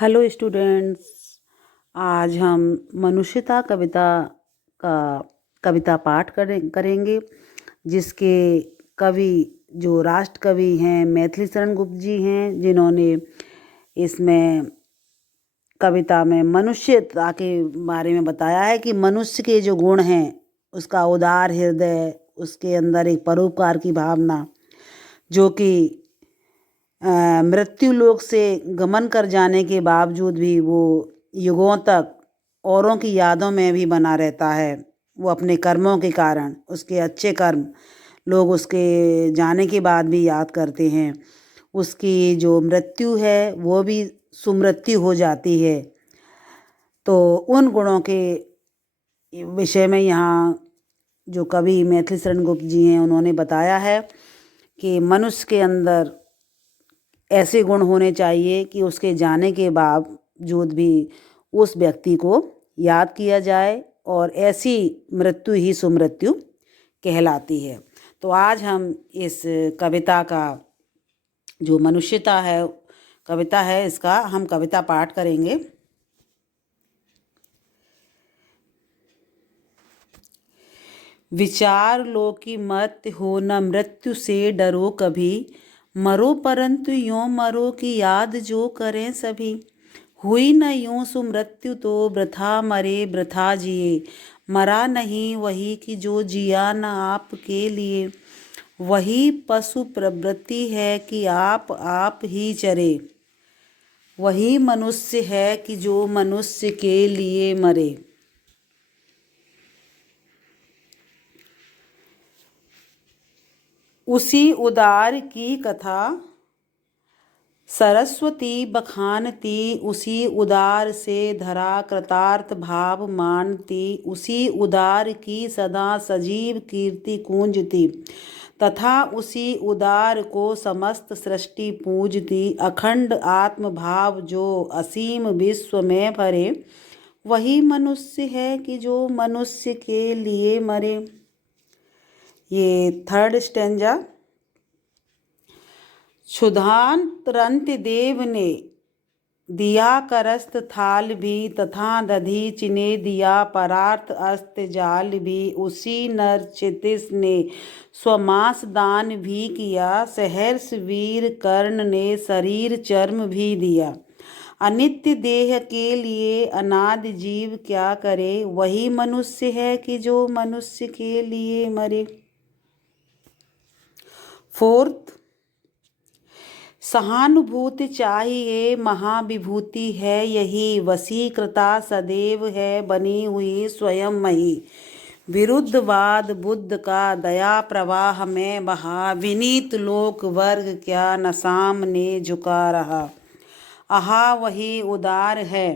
Hello students. आज हम मनुष्यता का कविता पाठ करेंगे जिसके कवि जो राष्ट्र कवि हैं मैथिली शरण गुप्त जी हैं, जिन्होंने इसमें कविता में मनुष्यता के बारे में बताया है कि मनुष्य के जो गुण हैं, उसका उदार हृदय, उसके अंदर एक परोपकार की भावना, जो कि मृत्यु लोक से गमन कर जाने के बावजूद भी वो युगों तक औरों की यादों में भी बना रहता है। वो अपने कर्मों के कारण, उसके अच्छे कर्म लोग उसके जाने के बाद भी याद करते हैं। उसकी जो मृत्यु है वो भी सुमृत्यु हो जाती है। तो उन गुणों के विषय में यहाँ जो कवि मैथिली शरण गुप्त जी हैं, उन्होंने बताया है कि मनुष्य के अंदर ऐसे गुण होने चाहिए कि उसके जाने के बावजूद भी उस व्यक्ति को याद किया जाए, और ऐसी मृत्यु ही सुमृत्यु कहलाती है। तो आज हम इस कविता का जो मनुष्यता है कविता है, इसका हम कविता पाठ करेंगे। विचार लो कि मत हो न मृत्यु से डरो कभी, मरो परंतु यों मरो कि याद जो करें सभी। हुई न यूं सुमृत्यु तो वृथा मरे वृथा जिए, मरा नहीं वही कि जो जिया न आपके लिए। वही पशु प्रवृत्ति है कि आप ही चरे, वही मनुष्य है कि जो मनुष्य के लिए मरे। उसी उदार की कथा सरस्वती बखानती, उसी उदार से धरा कृतार्थ भाव मानती। उसी उदार की सदा सजीव कीर्ति गूंजती, तथा उसी उदार को समस्त सृष्टि पूजती। अखंड आत्म भाव जो असीम विश्व में भरे, वही मनुष्य है कि जो मनुष्य के लिए मरे। ये थर्ड स्टेंजा। क्षुधांतरंत देव ने दिया करस्त थाल भी, तथा दधी चिने दिया परार्थ अस्त जाल भी। उसी नर क्षितिज ने स्वमास दान भी किया, सहर्ष वीर कर्ण ने शरीर चर्म भी दिया। अनित्य देह के लिए अनाद जीव क्या करे, वही मनुष्य है कि जो मनुष्य के लिए मरे। फोर्थ, सहानुभूति चाहिए महाविभूति है यही, वशीकृता सदैव है बनी हुई स्वयं मही। विरुद्धवाद बुद्ध का दया प्रवाह में बहा, विनीत लोक वर्ग क्या न सामने झुका रहा। आहा वही उदार है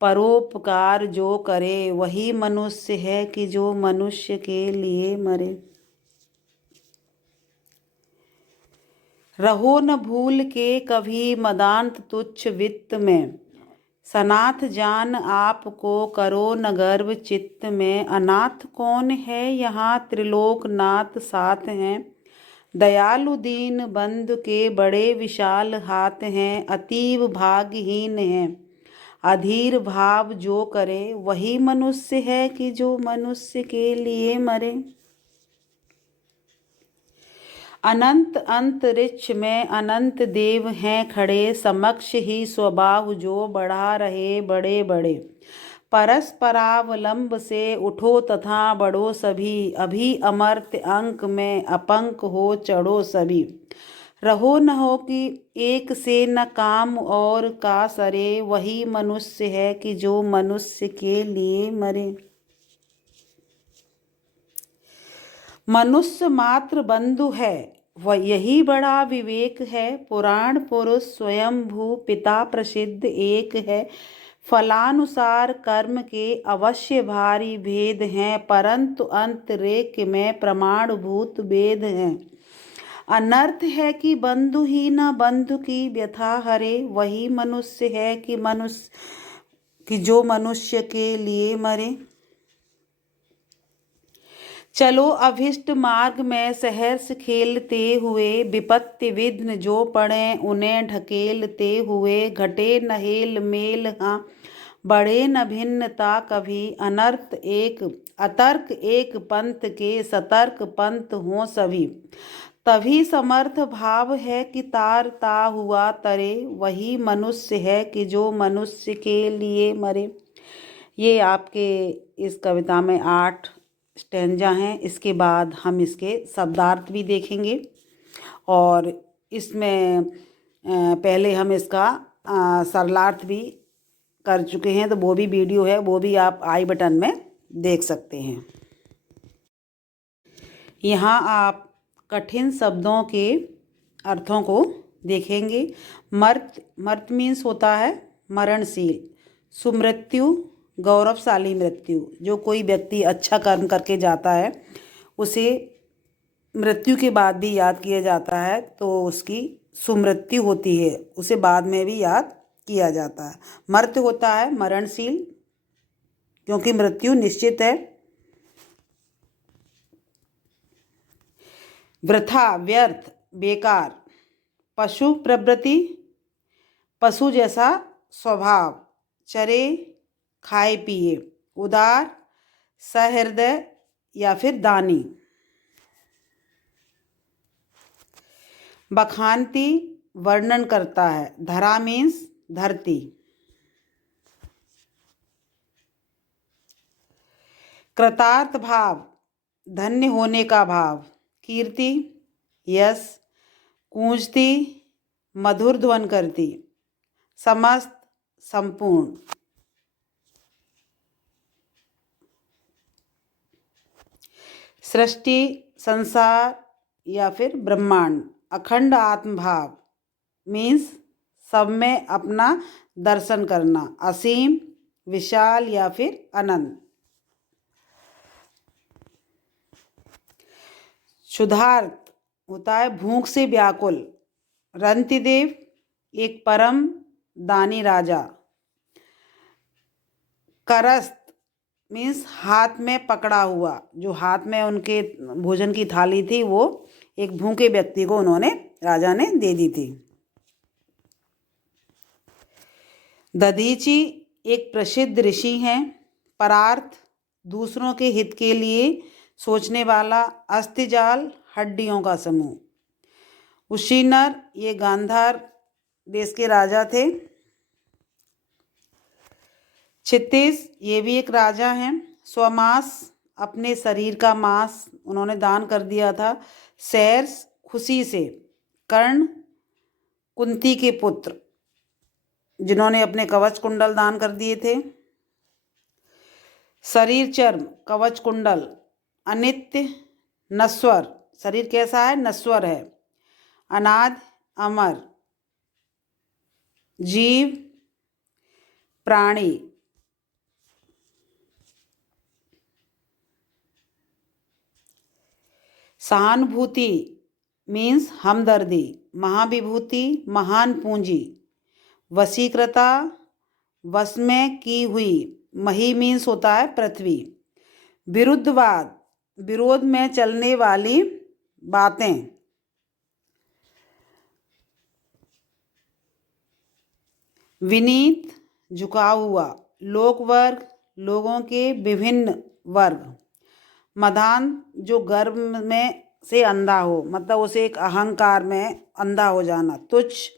परोपकार जो करे, वही मनुष्य है कि जो मनुष्य के लिए मरे। रहो न भूल के कभी मदांत तुच्छ वित्त में, सनाथ जान आपको करो न गर्व चित्त में। अनाथ कौन है यहाँ त्रिलोकनाथ साथ हैं, दयालु दीन बंधु के बड़े विशाल हाथ हैं। अतीव भाग्यहीन हैं अधीर भाव जो करे, वही मनुष्य है कि जो मनुष्य के लिए मरे। अनंत अंतरिक्ष में अनंत देव हैं खड़े, समक्ष ही स्वबाहु जो बढ़ा रहे बड़े बड़े। परस्परावलंब से उठो तथा बढ़ो सभी, अभी अमर्त्य अंक में अपंक हो चढ़ो सभी। रहो न हो कि एक से न काम और का सरे, वही मनुष्य है कि जो मनुष्य के लिए मरे। मनुष्य मात्र बंधु है वह यही बड़ा विवेक है, पुराण पुरुष स्वयंभू पिता प्रसिद्ध एक है। फलानुसार कर्म के अवश्य भारी भेद हैं, परंतु अंतरेक में प्रमाणभूत वेद हैं। अनर्थ है कि बंधु ही न बंधु की व्यथा हरे, वही मनुष्य है कि जो मनुष्य के लिए मरे। चलो अभिष्ट मार्ग में सहर्ष खेलते हुए, विपत्ति विघ्न जो पड़े उन्हें ढकेलते हुए, घटे न हेल मेल हाँ बढ़े न भिन्नता कभी, अनर्थ एक अतर्क एक पंथ के, सतर्क पंथ हों सभी। तभी समर्थ भाव है कि तारता हुआ तरे, वही मनुष्य है कि जो मनुष्य के लिए मरे। ये आपके इस कविता में 8 स्टेंजा हैं। इसके बाद हम इसके शब्दार्थ भी देखेंगे और इसमें पहले हम इसका सरलार्थ भी कर चुके हैं, तो वो भी वीडियो है, वो भी आप आई बटन में देख सकते हैं। यहाँ आप कठिन शब्दों के अर्थों को देखेंगे। मर्त मर्त मीन्स होता है मरणशील। सुमृत्यु गौरवशाली मृत्यु। जो कोई व्यक्ति अच्छा कर्म करके जाता है उसे मृत्यु के बाद भी याद किया जाता है, तो उसकी सुमृत्यु होती है, उसे बाद में भी याद किया जाता है। मर्त्य होता है मरणशील, क्योंकि मृत्यु निश्चित है। वृथा व्यर्थ बेकार। पशु प्रवृत्ति पशु जैसा स्वभाव। चरे खाए पिए। उदार सहृदय या फिर दानी। बखानती वर्णन करता है। धरा मीन्स धरती। कृतार्थ भाव धन्य होने का भाव। कीर्ति यश। गूंजती मधुर ध्वन करती। समस्त संपूर्ण। सृष्टि संसार या फिर ब्रह्मांड। अखंड आत्मभाव मीन्स सब में अपना दर्शन करना। असीम विशाल या फिर अनंत। क्षुधार्त होता है भूख से व्याकुल। रंतिदेव एक परम दानी राजा। करस्त मीन्स हाथ में पकड़ा हुआ। जो हाथ में उनके भोजन की थाली थी वो एक भूखे व्यक्ति को राजा ने दे दी थी। दधीची एक प्रसिद्ध ऋषि हैं। परार्थ दूसरों के हित के लिए सोचने वाला। अस्थिजाल हड्डियों का समूह। उशीनर ये गांधार देश के राजा थे। क्षितिज ये भी एक राजा हैं। स्वमास अपने शरीर का मांस उन्होंने दान कर दिया था। शैर्ष खुशी से। कर्ण कुंती के पुत्र जिन्होंने अपने कवच कुंडल दान कर दिए थे। शरीर चर्म कवच कुंडल। अनित्य नश्वर शरीर कैसा है नश्वर है। अनाद अमर। जीव प्राणी। सहानुभूति मीन्स हमदर्दी। महाविभूति महान पूंजी। वशीकृता वश में की हुई। मही मीन्स होता है पृथ्वी। विरुद्धवाद विरोध में चलने वाली बातें। विनीत झुका हुआ। लोक वर्ग लोगों के विभिन्न वर्ग। मदान जो गर्व में से अंधा हो, मतलब उसे एक अहंकार में अंधा हो जाना। तुच्छ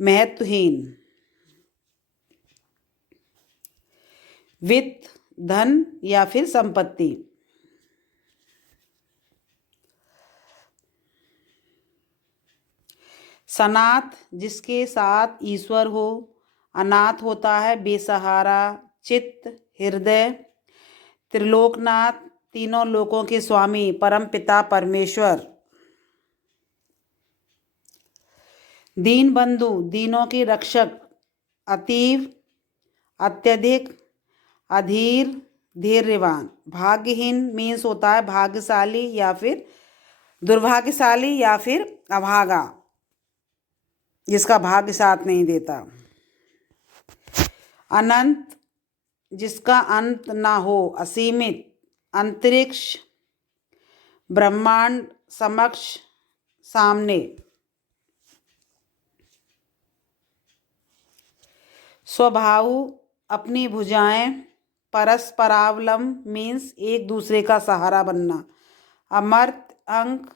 महत्वहीन। वित्त धन या फिर संपत्ति। सनाथ जिसके साथ ईश्वर हो। अनाथ होता है बेसहारा। चित्त हृदय। त्रिलोकनाथ तीनों लोकों के स्वामी परम पिता परमेश्वर। दीन बंधु दीनों के रक्षक। अतीव अत्यधिक। अधीर धैर्यवान। भाग्यहीन मीन्स होता है भाग्यशाली या फिर दुर्भाग्यशाली या फिर अभागा जिसका भाग्य साथ नहीं देता। अनंत जिसका अंत ना हो। असीमित अंतरिक्ष ब्रह्मांड समक्ष सामने। स्वभाव अपनी भुजाएं। परस्परावलंब मीन्स एक दूसरे का सहारा बनना। अमर्त अंक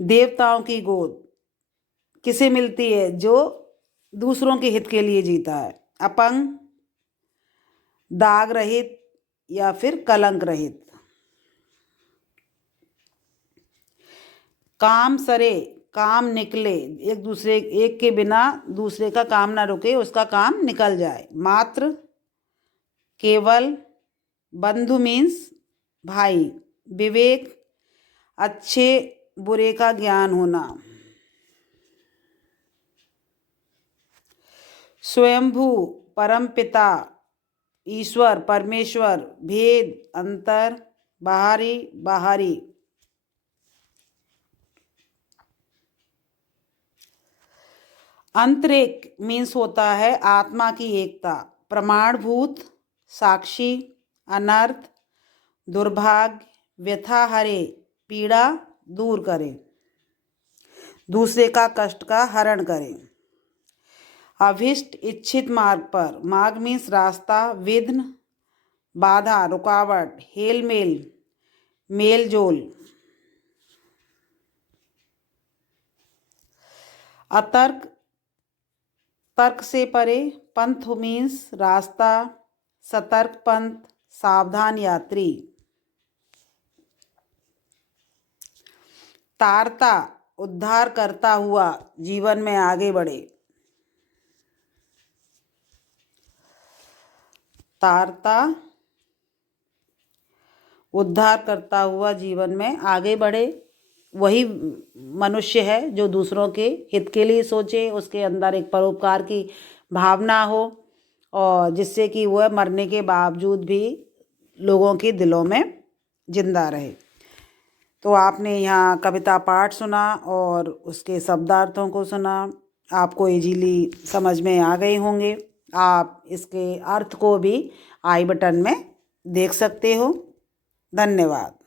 देवताओं की गोद किसे मिलती है? जो दूसरों के हित के लिए जीता है। अपंग दाग रहित या फिर कलंक रहित। काम सरे काम निकले, एक के बिना दूसरे का काम ना रुके, उसका काम निकल जाए। मात्र केवल। बंधु मीन्स भाई। विवेक अच्छे बुरे का ज्ञान होना। स्वयंभू परम पिता ईश्वर परमेश्वर। भेद अंतर बाहरी बाहरी। अंतरिक मीन्स होता है आत्मा की एकता। प्रमाणभूत साक्षी। अनर्थ दुर्भाग्य व्यथा हरे पीड़ा दूर करे, दूसरे का कष्ट का हरण करे। अभिष्ट इच्छित मार्ग पर। मार्ग मीन्स रास्ता। विघ्न बाधा रुकावट हेलमेल मेलजोल। अतर्क तर्क से परे। पंथ मीन्स रास्ता। सतर्क पंथ सावधान यात्री। तारता उद्धार करता हुआ जीवन में आगे बढ़े। तारता उद्धार करता हुआ जीवन में आगे बढ़े, वही मनुष्य है जो दूसरों के हित के लिए सोचे, उसके अंदर एक परोपकार की भावना हो और जिससे कि वह मरने के बावजूद भी लोगों के दिलों में जिंदा रहे। तो आपने यहाँ कविता पाठ सुना और उसके शब्दार्थों को सुना। आपको इजीली समझ में आ गए होंगे। आप इसके अर्थ को भी आई बटन में देख सकते हो। धन्यवाद।